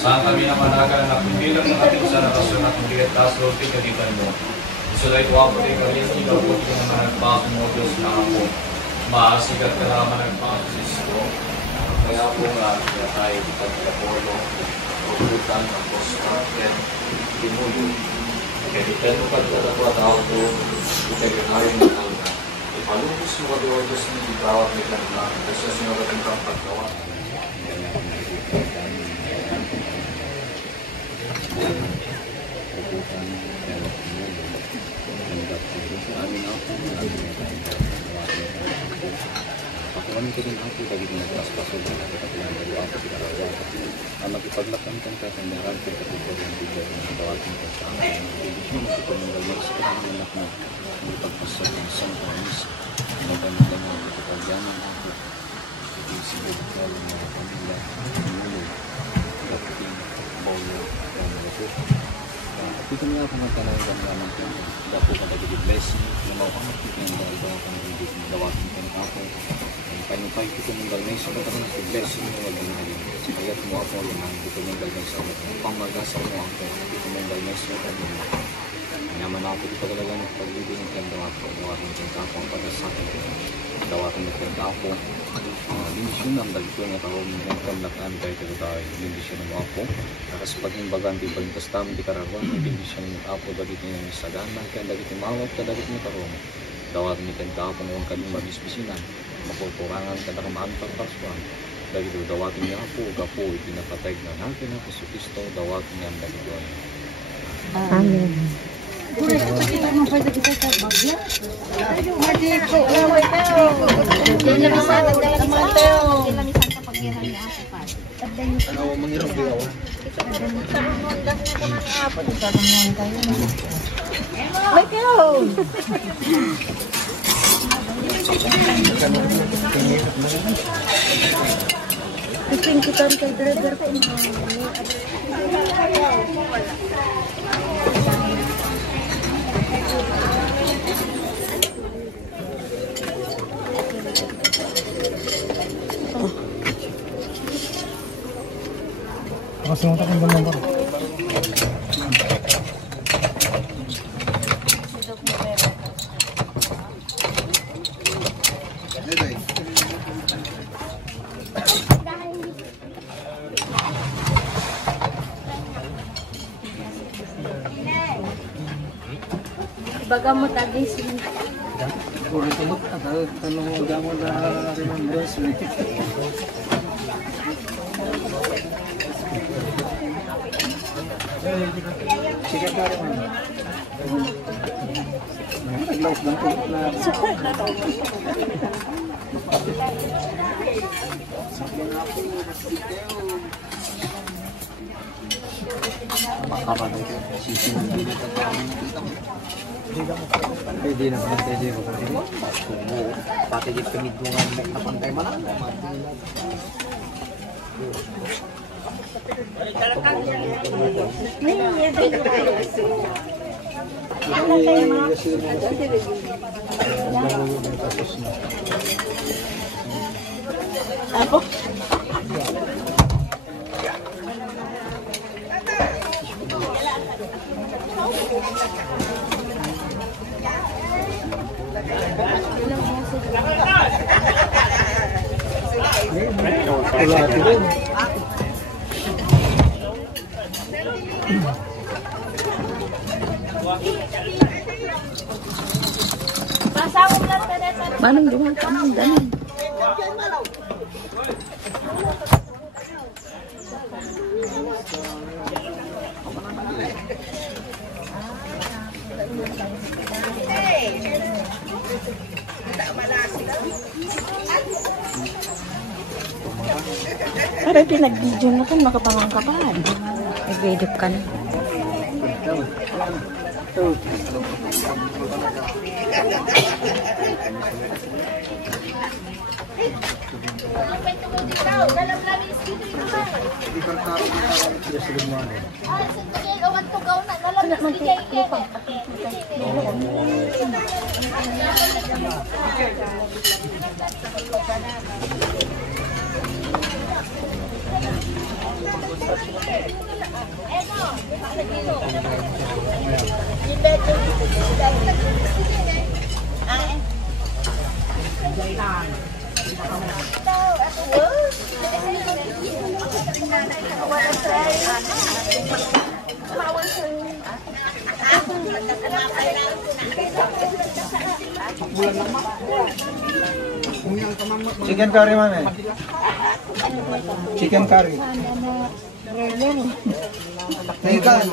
Saan kami namanagan na kumbilang ng ating sa nakasyon at maligat taso tigalitan mo. Isulay tuwa po rin kami, ikaw po ito naman nagpaso mo Diyos na ako. Maasigat ka naman nagpaso sa Isko. Kaya po nga, kaya tayo ditang Apollo, Rubutan, Apos, Market, Timuyo. Kaya ditang pagkatawa tao po, ikaganarin ng alga. Ipalubos mo kaduwa Diyos ng ibawat ni Ganda, kasi sinagating kang pagkawa. Kami ko din ako bagi nagpaspaso ng kapatilan dari ako di Arawa ang magipaglakan kan kasandaran ko kapag ang bigay ng tawagin ko sa akin hindi mo ko ng dalawang sa kanang anak na magpagpaso ng isang kamis magandang ng kapagyaman ako hindi siguro ko ng mga pamilya mulo dapating bawlo ng mga tapi kami ako magtanong ng mga naman dapo ka lagi blessing na maukamot ko yung dalawang pamilya ng tawagin ko ng ako painupay kita ng galmay sa katang si blessing mo wala na rin kaya mo ako yung dito ng galmay sa pamagasa mo ako dito ng galmay sa kanila naman ako dito talaga ng pagbibigyan ng dawato dawatin ng kapo para sa akin dawatin ng kapo lindisyon ang dagito nga tao ng kamlakan kahit ito tayo lindisyon ng kapo kasi pag himbagan di balintas tamo di kararuan lindisyon ng kapo dagito ng sagana kaya dagito mawag ka dagito ng karuan dawatin ng kapo ng kanyang mabisbisinan makukurangan ka na kamaantang Parswan dahil ito dawatin niya po kapo ipinapatay na natin ang Kristo dawatin niya ang dagitoan. Amen. Kita kay driver ko kasi mo takong naman ba baga mo tadi sih. Kurang tulog atau tanong mo na rin dos minutes. Sikat na rin. Nag-lock lang po na. Support na to. Makapalit sisi dito sa pwede naman pwede mo kasi pati di pamidungan na pantay man ako manong duman ka ng danan. Pero pinag-video mo ito, makapangang ka pa. Nag-edit ka na. Chicken curry mana? Chicken curry. Ikan.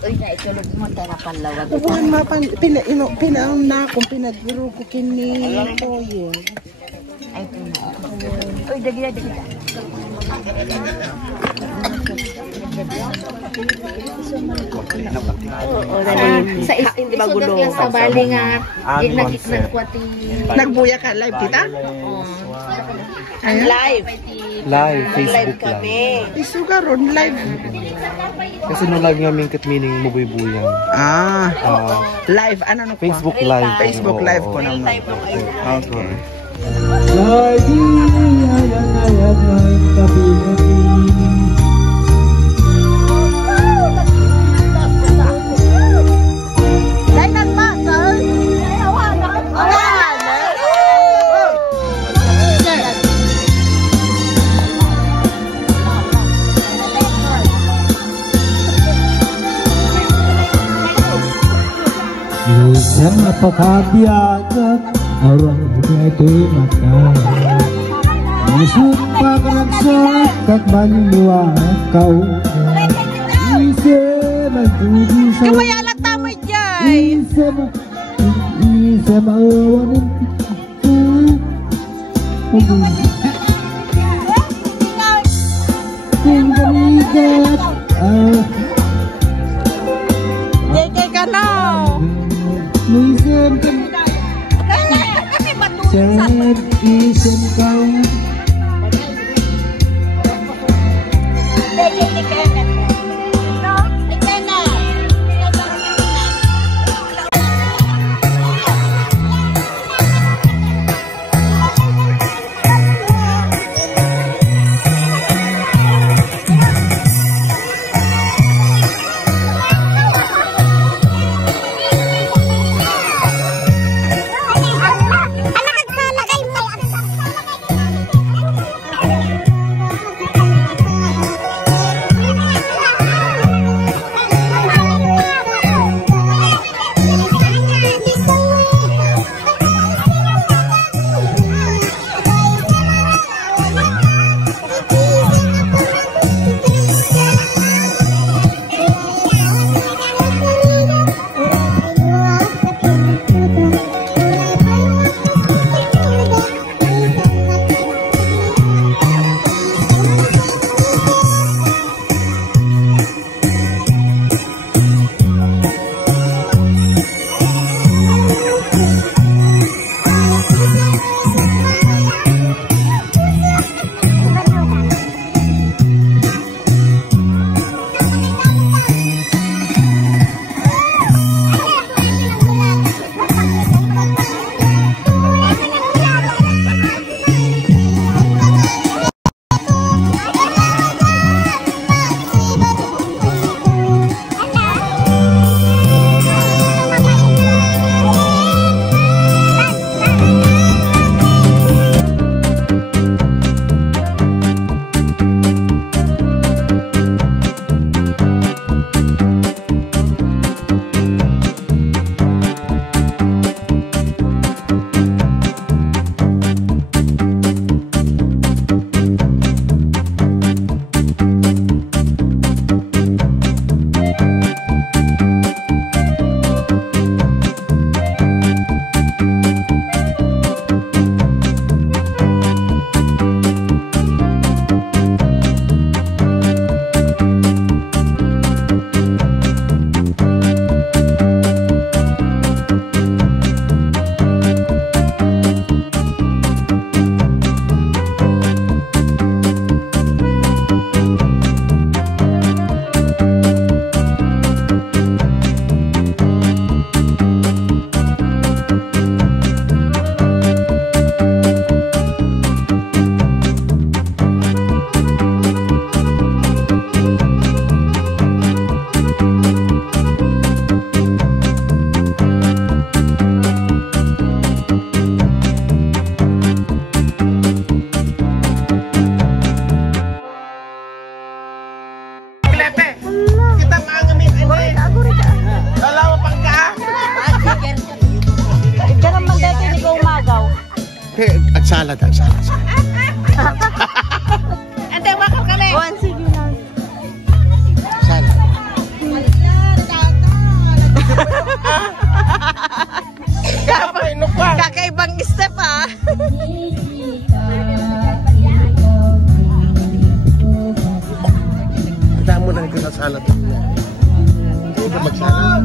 Uy, na itulog mo tayo na panlawag. Bukan mapan pinaon na akong pinaguro ko kini ko yun. Ay, ito na. Uy, dagila. Sa hindi ba gulo? Sa bali nga, nagkwati. Nagbuya ka live kita? Live. Live, Facebook kami. Isuga ron live. Kasi no live nga mingkat meaning mabuybuyan. Live ano no? Facebook live. Facebook live ko naman. Okay. Lagi ayat-ayat tapi Minsan napakabiyagat orang itu mata Masuk pagragsak at manuwa kau Ise magtugi sa Kamayala tama dyan. Ise maawanin Tingkalikat Jay ka na. Minsan Sad isip kau Ganun man dati hindi ko umagaw. At salad. Ante, wakal ka rin. One, sige lang. Salad. Kakaibang step ah. Kita mo na ito sa salad. Hindi ka magsalad.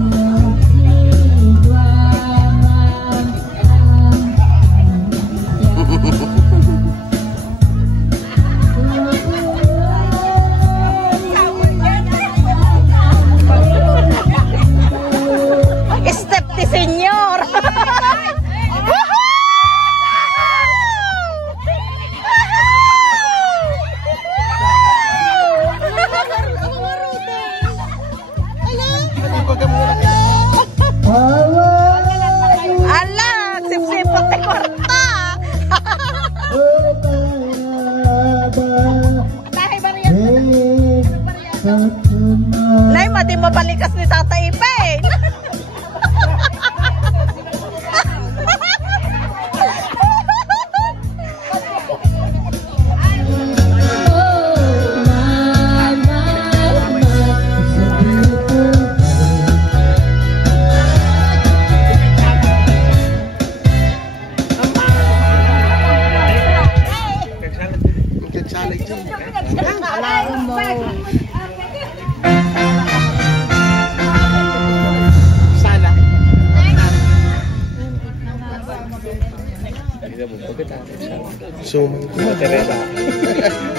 Step ni senyor. Ala, sip-sipot ni Korta. Nay, mati mabalikas ni Tata Ipe. So, Teresa.